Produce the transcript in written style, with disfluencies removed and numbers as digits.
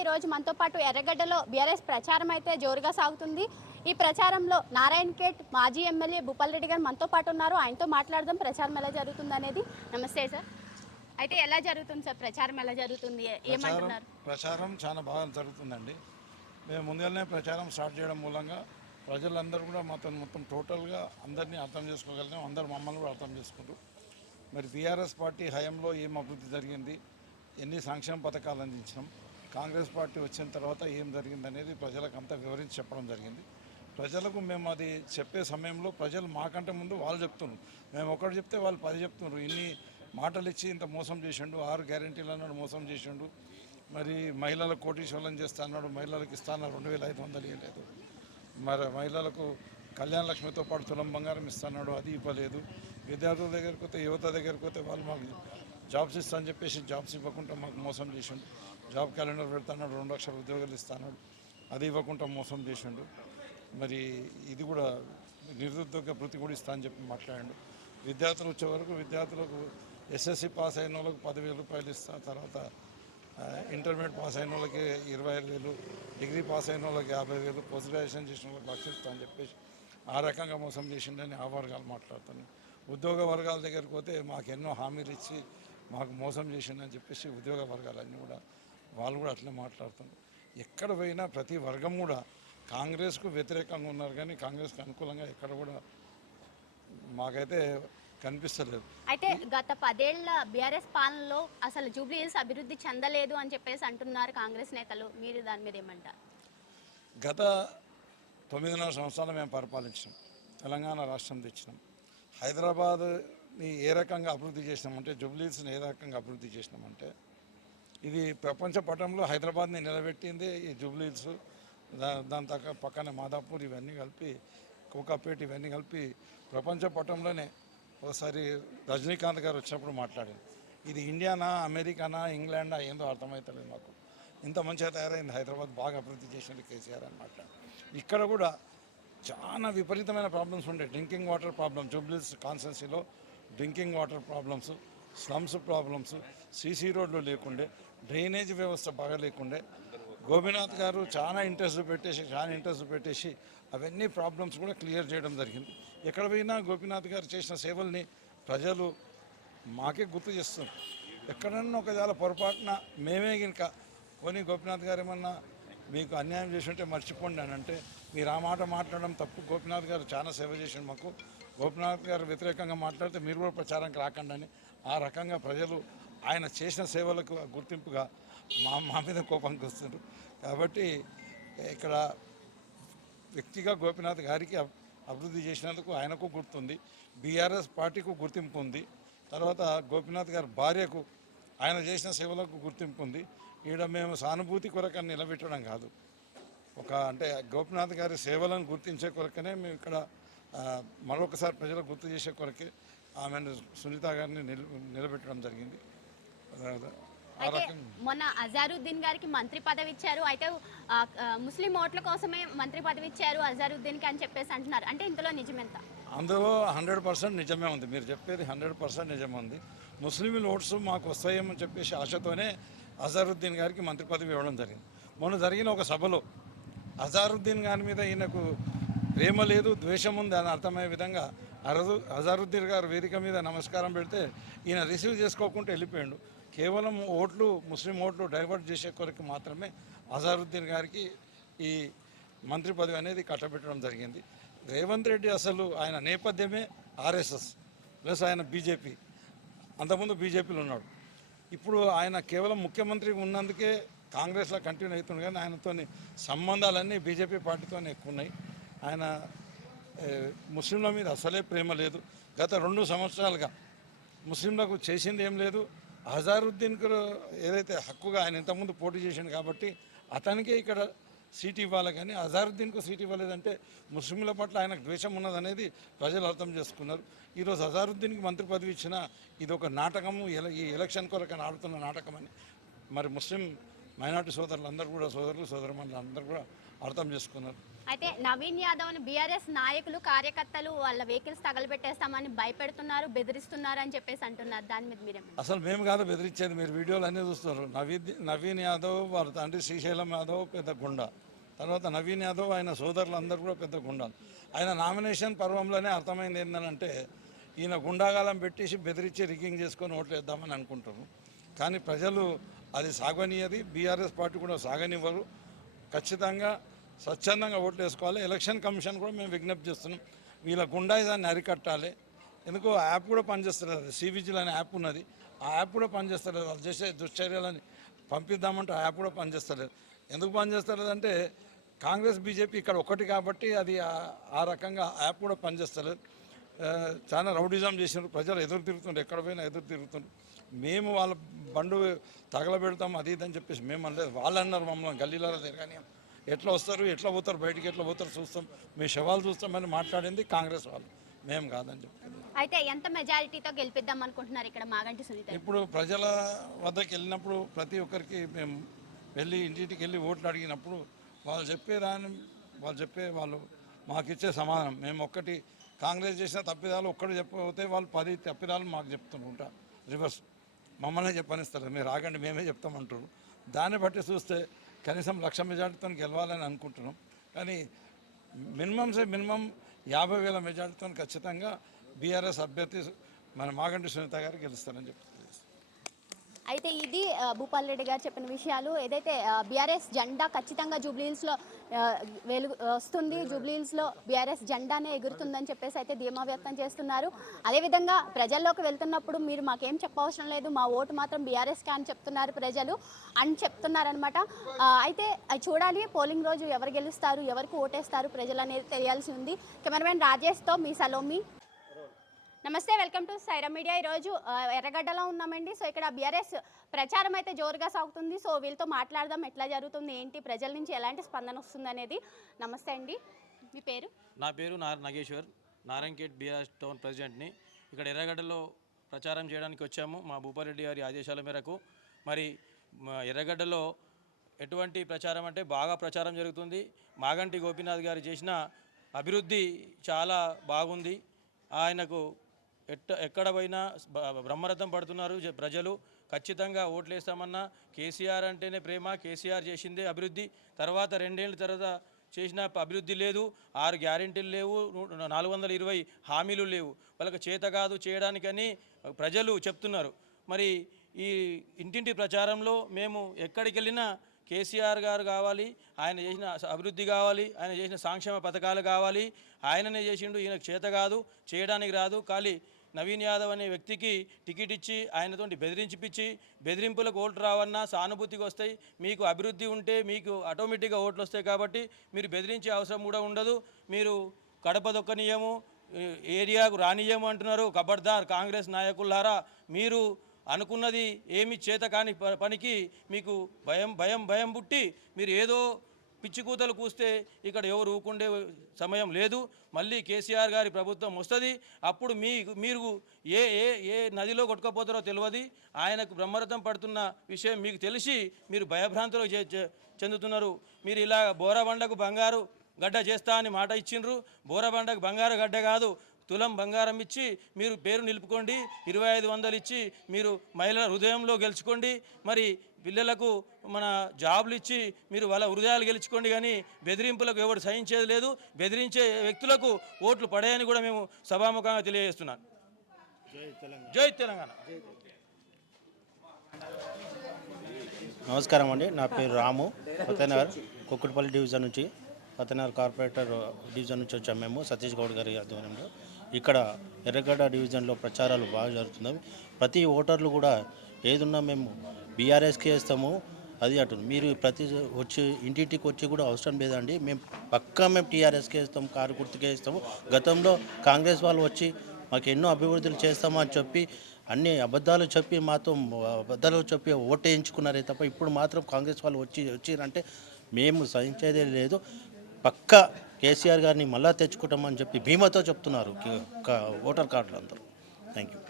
ఈరోజు మనతో పాటు ఎర్రగడ్డలో బీఆర్ఎస్ ప్రచారం అయితే జోరుగా సాగుతుంది. ఈ ప్రచారంలో నారాయణ ఖేట్ మాజీ ఎమ్మెల్యే భూపాల్ రెడ్డి గారు మనతో పాటు ఉన్నారు. ఆయనతో మాట్లాడదాం ప్రచారం ఎలా జరుగుతుంది అనేది. నమస్తే సార్. అయితే ఎలా జరుగుతుంది సార్ ప్రచారం, ఎలా జరుగుతుంది, ఏమంటున్నారు? ప్రచారం చాలా బాగా జరుగుతుందండి. మేము ముందుగానే ప్రచారం స్టార్ట్ చేయడం మూలంగా ప్రజలందరూ కూడా మొత్తం టోటల్గా అందరినీ అర్థం చేసుకోగలిగాం. అందరూ మమ్మల్ని కూడా అర్థం చేసుకుంటారు. మరి బీఆర్ఎస్ పార్టీ హయాంలో ఏం అభివృద్ధి జరిగింది, ఎన్ని సంక్షేమ పథకాలు అందించినాం, కాంగ్రెస్ పార్టీ వచ్చిన తర్వాత ఏం జరిగింది అనేది ప్రజలకు అంతా వివరించి చెప్పడం జరిగింది. ప్రజలకు మేము అది చెప్పే సమయంలో ప్రజలు మాకంటే ముందు వాళ్ళు చెప్తున్నారు. మేము ఒకటి చెప్తే వాళ్ళు 10 చెప్తున్నారు. ఇన్ని మాటలు ఇచ్చి ఇంత మోసం చేసిండు, 6 గ్యారెంటీలు అన్నాడు, మోసం చేసిండు. మరి మహిళలకు కోటీశ్వరం చేస్తా అన్నాడు, మహిళలకు ఇస్తాను 2500 ఇవ్వలేదు. మరి మహిళలకు కళ్యాణ లక్ష్మితో పాటు తులం బంగారం ఇస్తున్నాడు, అది ఇవ్వలేదు. విద్యార్థుల దగ్గరికి పోతే, యువత దగ్గరికి పోతే వాళ్ళు మాకు జాబ్స్ ఇస్తా అని చెప్పేసి జాబ్స్ ఇవ్వకుండా మాకు మోసం చేసిండు. జాబ్ క్యాలెండర్ పెడతాడు, 2 లక్షల ఉద్యోగాలు ఇస్తాడు, అది ఇవ్వకుండా మోసం చేసిండు. మరి ఇది కూడా నిరుద్యోగ భృతి కూడా ఇస్తా అని చెప్పి మాట్లాడాడు. విద్యార్థులు వచ్చే వరకు విద్యార్థులకు ఎస్ఎస్సి పాస్ అయిన వాళ్ళకి 10,000 రూపాయలు ఇస్తా, తర్వాత ఇంటర్మీడియట్ పాస్ అయిన వాళ్ళకి 25,000, డిగ్రీ పాస్ అయిన వాళ్ళకి 50,000, పోస్ట్ గ్రాడ్యుయేషన్ చేసిన వాళ్ళకి 1,00,000 ఇస్తా అని చెప్పేసి ఆ రకంగా మోసం చేసిండని ఆ వర్గాలు మాట్లాడుతున్నాయి. ఉద్యోగ వర్గాల దగ్గరికి పోతే మాకు ఎన్నో హామీలు ఇచ్చి మాకు మోసం చేసిందని చెప్పేసి ఉద్యోగ వర్గాలన్నీ కూడా వాళ్ళు కూడా అట్లే మాట్లాడుతున్నారు. ఎక్కడ పోయినా ప్రతి వర్గం కూడా కాంగ్రెస్కు వ్యతిరేకంగా ఉన్నారు, కానీ కాంగ్రెస్కి అనుకూలంగా ఎక్కడ కూడా మాకైతే కనిపిస్తలేదు. అయితే గత 10 ఏళ్ల బీఆర్ఎస్ పాలనలో అసలు జూబ్లీ హిల్స్ అభివృద్ధి చెందలేదు అని చెప్పేసి అంటున్నారు కాంగ్రెస్ నేతలు. మీరు దాని మీద ఏమంటారు? గత 9.5 సంవత్సరాలు మేము పరిపాలించినాం, తెలంగాణ రాష్ట్రం తెచ్చినాం. హైదరాబాద్ని ఏ రకంగా అభివృద్ధి చేసినామంటే, జూబ్లీ హిల్స్ని ఏ రకంగా అభివృద్ధి చేసినామంటే, ఇది ప్రపంచ పటంలో హైదరాబాద్ని నిలబెట్టింది ఈ జూబ్లీ హిల్స్. దాని పక్కన మాదాపూర్ ఇవన్నీ కలిపి, కోకాపేట ఇవన్నీ కలిపి ప్రపంచ పటంలోనే. ఒకసారి రజనీకాంత్ గారు వచ్చినప్పుడు మాట్లాడింది, ఇది ఇండియానా, అమెరికానా, ఇంగ్లాండా ఏందో అర్థమవుతలేదు మాకు, ఇంత మంచిగా తయారైంది హైదరాబాద్, బాగా అభివృద్ధి చేసింది కేసీఆర్ అని మాట్లాడు. ఇక్కడ కూడా చాలా విపరీతమైన ప్రాబ్లమ్స్ ఉండే. Drinking water problem, Jubilee Hills కాన్స్టిట్యున్సీలో drinking water problems, slums problems, CC రోడ్లు లేకుండే, డ్రైనేజ్ వ్యవస్థ బాగా లేకుండే. గోపీనాథ్ గారు చాలా ఇంట్రెస్ట్ పెట్టేసి అవన్నీ ప్రాబ్లమ్స్ కూడా క్లియర్ చేయడం జరిగింది. ఎక్కడ పోయినా గోపీనాథ్ గారు చేసిన సేవల్ని ప్రజలు మాకే గుర్తు చేస్తున్నారు. ఎక్కడన్నా ఒకవేళ పొరపాటున మేమే కనుక కొని గోపీనాథ్ గారు ఏమన్నా మీకు అన్యాయం చేసి ఉంటే మర్చిపోండి అని అంటే, మీరు ఆ మాట మాట్లాడడం తప్పు. గోపీనాథ్ గారు చాలా సేవ చేసిండు మాకు, గోపీనాథ్ గారు వ్యతిరేకంగా మాట్లాడితే మీరు కూడా ప్రచారానికి రాకండి అని ఆ రకంగా ప్రజలు ఆయన చేసిన సేవలకు గుర్తింపుగా మా మీద కోపానికి వస్తున్నారు. కాబట్టి ఇక్కడ వ్యక్తిగా గోపీనాథ్ గారికి అభివృద్ధి చేసినందుకు ఆయనకు గుర్తుంది, బీఆర్ఎస్ పార్టీకు గుర్తింపు ఉంది, తర్వాత గోపీనాథ్ గారి భార్యకు ఆయన చేసిన సేవలకు గుర్తింపు ఉంది. ఈడ మేము సానుభూతి కొరకని నిలబెట్టడం కాదు, అంటే గోపీనాథ్ గారి సేవలను గుర్తించే కొరకనే మేము ఇక్కడ మరొకసారి ప్రజలకు గుర్తు చేసే కొరకే ఆమెను, సునీత గారిని నిలబెట్టడం జరిగింది. మొన్న అజారుద్దీన్ గారికి మంత్రి పదవి ఇచ్చారు, అయితే ముస్లిం ఓట్ల కోసమే మంత్రి పదవి ఇచ్చారు అజారుద్దీన్కి అని చెప్పేసి అంటున్నారు. అంటే ఇందులో నిజమెంత? అందులో 100% నిజమే ఉంది, మీరు చెప్పేది 100% నిజమే ఉంది. ముస్లింల ఓట్స్ మాకు వస్తాయేమని చెప్పేసి ఆశతోనే అజారుద్దీన్ గారికి మంత్రి పదవి ఇవ్వడం జరిగింది. మొన్న జరిగిన ఒక సభలో అజారుద్దీన్ గారి మీద ఈయనకు ప్రేమ లేదు, ద్వేషం ఉంది అని అర్థమయ్యే విధంగా అజారుద్దీన్ గారు వేదిక మీద నమస్కారం పెడితే ఈయన రిసీవ్ చేసుకోకుండా వెళ్ళిపోయాడు. కేవలం ముస్లిం ఓట్లు డైవర్ట్ చేసే కొరకు మాత్రమే అజారుద్దీన్ గారికి ఈ మంత్రి పదవి అనేది కట్టబెట్టడం జరిగింది. రేవంత్ రెడ్డి అసలు ఆయన నేపథ్యమే ఆర్ఎస్ఎస్ ప్లస్ ఆయన బీజేపీ, అంతకుముందు బీజేపీలో ఉన్నాడు. ఇప్పుడు ఆయన కేవలం ముఖ్యమంత్రి ఉన్నందుకే కాంగ్రెస్లో కంటిన్యూ అవుతుంది, కానీ ఆయనతో సంబంధాలన్నీ బీజేపీ పార్టీతోనే ఎక్కువ ఉన్నాయి. ఆయన ముస్లింల మీద అసలే ప్రేమ లేదు. గత 2 సంవత్సరాలుగా ముస్లింలకు చేసింది ఏం లేదు. అజారుద్దీన్కు ఏదైతే హక్కుగా ఆయన ఇంతకుముందు పోటీ చేసిండు కాబట్టి అతనికే ఇక్కడ సీటు ఇవ్వాలి, కానీ అజారుద్దీన్కు సీటు ఇవ్వలేదంటే ముస్లింల పట్ల ఆయనకు ద్వేషం ఉన్నదనేది ప్రజలు అర్థం చేసుకున్నారు. ఈరోజు అజారుద్దీన్కి మంత్రి పదవి ఇచ్చినా ఇది ఒక నాటకము, ఈ ఎలక్షన్ కొరకు ఆడుతున్న నాటకం అని మరి ముస్లిం మైనార్టీ సోదరులందరూ కూడా, సోదరుమణులు అందరూ కూడా అర్థం చేసుకున్నారు. అయితే నవీన్ యాదవ్ని బీఆర్ఎస్ నాయకులు కార్యకర్తలు వాళ్ళ వెహికల్స్ తగలబెట్టేస్తామని భయపెడుతున్నారు, బెదిరిస్తున్నారు అని చెప్పేసి అంటున్నారు. దాని మీద మీరేమంటారు? అసలు మేము కాదు బెదిరించేది, మీరు వీడియోలు అన్నీ చూస్తున్నారు. నవీన్ యాదవ్ వాళ్ళ తండ్రి శ్రీశైలం యాదవ్ పెద్ద గుండా, తర్వాత నవీన్ యాదవ్ ఆయన సోదరులందరూ కూడా పెద్ద గుండాలు. ఆయన నామినేషన్ పర్వంలోనే అర్థమైంది ఏంటంటే ఈయన గుండాగాలం పెట్టేసి బెదిరించి రిగ్గింగ్ చేసుకొని ఓట్లు వేద్దామని అనుకుంటారు. కానీ ప్రజలు అది సాగనియది, బీఆర్ఎస్ పార్టీ కూడా సాగనివ్వరు. ఖచ్చితంగా స్వచ్ఛందంగా ఓట్లు వేసుకోవాలి. ఎలక్షన్ కమిషన్ కూడా మేము విజ్ఞప్తి చేస్తున్నాం, వీళ్ళ గుండాయిజాన్ని అరికట్టాలి. ఎందుకో యాప్ కూడా పనిచేస్తలేదు, సివిజిల్ అనే యాప్ ఉన్నది, ఆ యాప్ కూడా పనిచేస్తలేదు. వాళ్ళు చేసే దుశ్చర్యలని పంపిద్దామంటే ఆ యాప్ కూడా పనిచేస్తలేదు. ఎందుకు పనిచేస్తలేదు అంటే కాంగ్రెస్ బీజేపీ ఇక్కడ ఒకటి కాబట్టి అది ఆ రకంగా యాప్ కూడా పనిచేస్తలేదు. చాలా రౌడిజం చేసినారు, ప్రజలు ఎదురు తిరుగుతుండ్రు, ఎక్కడ పోయినా ఎదురు తిరుగుతుండ్రు. మేము వాళ్ళ బండు తగలబెడతాం అది ఇదని చెప్పేసి మేము అనలేదు, వాళ్ళు అన్నారు మమ్మల్ని గల్లీలలో తిరగాని ఎట్లా వస్తారు ఎట్లా పోతారు బయటికి ఎట్లా పోతారు చూస్తాం, మీ శవాలు చూస్తామని మాట్లాడింది కాంగ్రెస్ వాళ్ళు, మేము కాదని చెప్తుంది. అయితే ఎంత మెజారిటీతో గెలిపిద్దాం అనుకుంటున్నారు ఇక్కడ మాగంటి సునీత? ఇప్పుడు ప్రజల వద్దకు వెళ్ళినప్పుడు ప్రతి ఒక్కరికి మేము వెళ్ళి ఇంటికి వెళ్ళి ఓట్లు అడిగినప్పుడు వాళ్ళు మాకు ఇచ్చే సమాధానం, మేము ఒక్కటి కాంగ్రెస్ చేసిన తప్పిదాలు ఒక్కటి చెప్పకపోతే వాళ్ళు 10 తప్పిదాలు మాకు చెప్తుంటా రివర్స్, మమ్మల్ని చెప్పనిస్తారు, మీరు ఆగండి మేమే చెప్తామంటారు. దాన్ని బట్టి చూస్తే కనీసం 1,00,000 మెజార్టీతో గెలవాలని అనుకుంటున్నాం. కానీ మినిమం 50,000 మెజార్టీతో ఖచ్చితంగా బీఆర్ఎస్ అభ్యర్థి మన మాగంటి సునీత గారు గెలుస్తారని చెప్పి. అయితే ఇది భూపాల్ రెడ్డి గారు చెప్పిన విషయాలు. ఏదైతే బీఆర్ఎస్ జెండా ఖచ్చితంగా జూబ్లీహిల్స్లో వస్తుంది, జూబ్లీహిల్స్లో బీఆర్ఎస్ జెండానే ఎగురుతుందని చెప్పేసి అయితే ధీమా వ్యక్తం చేస్తున్నారు. అదేవిధంగా ప్రజల్లోకి వెళ్తున్నప్పుడు మీరు మాకేం చెప్పవసరం లేదు, మా ఓటు మాత్రం బీఆర్ఎస్కే అని చెప్తున్నారు ప్రజలు అని చెప్తున్నారనమాట. అయితే చూడాలి పోలింగ్ రోజు ఎవరు గెలుస్తారు, ఎవరికి ఓటేస్తారు ప్రజలు అనేది తెలియాల్సి ఉంది. కెమెరామెన్ రాజేష్తో మీ సలోమి. నమస్తే, వెల్కమ్ టు సైరా మీడియా. ఈరోజు ఎర్రగడ్డలో ఉన్నామండి. సో ఇక్కడ బీఆర్ఎస్ ప్రచారం అయితే జోరుగా సాగుతుంది. సో వీళ్ళతో మాట్లాడదాం, ఎట్లా జరుగుతుంది, ఏంటి, ప్రజల నుంచి ఎలాంటి స్పందన వస్తుంది అనేది. నమస్తే అండి, మీ పేరు? నా పేరు నగేశ్వర్, నారాయణఖేడ్ బీఆర్ఎస్ టౌన్ ప్రెసిడెంట్ని. ఇక్కడ ఎర్రగడ్డలో ప్రచారం చేయడానికి వచ్చాము మా భూపాల్ రెడ్డి గారి ఆదేశాల మేరకు. మరి ఎర్రగడ్డలో ఎటువంటి ప్రచారం అంటే బాగా ప్రచారం జరుగుతుంది. మాగంటి గోపీనాథ్ గారు చేసిన అభివృద్ధి చాలా బాగుంది. ఆయనకు ఎక్కడ పోయినా బ్రహ్మరథం పడుతున్నారు ప్రజలు. ఖచ్చితంగా ఓట్లేస్తామన్నా కేసీఆర్ అంటేనే ప్రేమ, కేసీఆర్ చేసిందే అభివృద్ధి. తర్వాత 2 ఏళ్ళ తర్వాత చేసిన అభివృద్ధి లేదు, 6 గ్యారెంటీలు లేవు, 420 హామీలు లేవు. వాళ్ళకి చేత కాదు చేయడానికని ప్రజలు చెప్తున్నారు. మరి ఈ ఇంటింటి ప్రచారంలో మేము ఎక్కడికి వెళ్ళినా కేసీఆర్ గారు కావాలి, ఆయన చేసిన అభివృద్ధి కావాలి, ఆయన చేసిన సంక్షేమ పథకాలు కావాలి, ఆయననే చేసిండు, ఈయనకు చేత కాదు చేయడానికి రాదు. ఖాళీ నవీన్ యాదవ్ అనే వ్యక్తికి టికెట్ ఇచ్చి ఆయనతో బెదిరించిపిచ్చి బెదిరింపులకు ఓట్లు రావన్నా సానుభూతికి వస్తాయి. మీకు అభివృద్ధి ఉంటే మీకు ఆటోమేటిక్గా ఓట్లు వస్తాయి కాబట్టి మీరు బెదిరించే అవసరం కూడా ఉండదు. మీరు కడప దొక్కనీయము, ఏరియాకు రానియము అంటున్నారు. ఖబర్దార్ కాంగ్రెస్ నాయకులారా, మీరు అనుకున్నది ఏమి చేత కాని పనికి మీకు భయం పుట్టి మీరు ఏదో పిచ్చి కూతలు కూస్తే ఇక్కడ ఎవరు ఊకుండే సమయం లేదు. మళ్ళీ కేసీఆర్ గారి ప్రభుత్వం వస్తుంది. అప్పుడు మీరు ఏ ఏ ఏ నదిలో కొట్టుకపోతారో తెలియదు. ఆయనకు బ్రహ్మరథం పడుతున్న విషయం మీకు తెలిసి మీరు భయభ్రాంతులు చెందుతున్నారు. మీరు ఇలా బోరబండకు బంగారు గడ్డ చేస్తా అని మాట ఇచ్చిండ్రు. బోరబండకు బంగారు గడ్డ కాదు, తులం బంగారం ఇచ్చి మీరు పేరు నిలుపుకోండి. 2500 ఇచ్చి మీరు మహిళల హృదయంలో గెలుచుకోండి. మరి పిల్లలకు మన జాబులు ఇచ్చి మీరు వాళ్ళ హృదయాలు గెలుచుకోండి. కానీ బెదిరింపులకు ఎవరు సహించేది లేదు. బెదిరించే వ్యక్తులకు ఓట్లు పడాయని కూడా మేము సభాముఖంగా తెలియజేస్తున్నాను. జై తెలంగాణ. నమస్కారం అండి, నా పేరు రాము, ఫతేనగర్ కుక్కటిపల్లి డివిజన్ నుంచి, ఫతేనగర్ కార్పొరేటర్ డివిజన్ నుంచి వచ్చాము మేము, సతీష్ గౌడ్ గారి ఆధ్వర్యంలో. ఇక్కడ ఎర్రగడ్డ డివిజన్లో ప్రచారాలు బాగా జరుగుతున్నాయి. ప్రతి ఓటర్లు కూడా ఏదున్నా మేము బీఆర్ఎస్కి వేస్తాము అది అంటుంది. మీరు వచ్చి ఇంటింటికి వచ్చి కూడా అవసరం లేదండి, మేము టీఆర్ఎస్కి వేస్తాం, కారు గుర్తుకే వేస్తాము. గతంలో కాంగ్రెస్ వాళ్ళు వచ్చి మాకు ఎన్నో అభివృద్ధులు చేస్తామని చెప్పి అన్ని అబద్ధాలు చెప్పి ఓటు వేయించుకున్నారే తప్ప ఇప్పుడు మాత్రం కాంగ్రెస్ వాళ్ళు వచ్చిరంటే మేము సహించేదే లేదు. పక్కా కేసీఆర్ గారిని మళ్ళా తెచ్చుకుంటామని చెప్పి భీమాతో చెప్తున్నారు ఓటర్ కార్డులు అందరూ. Thank you.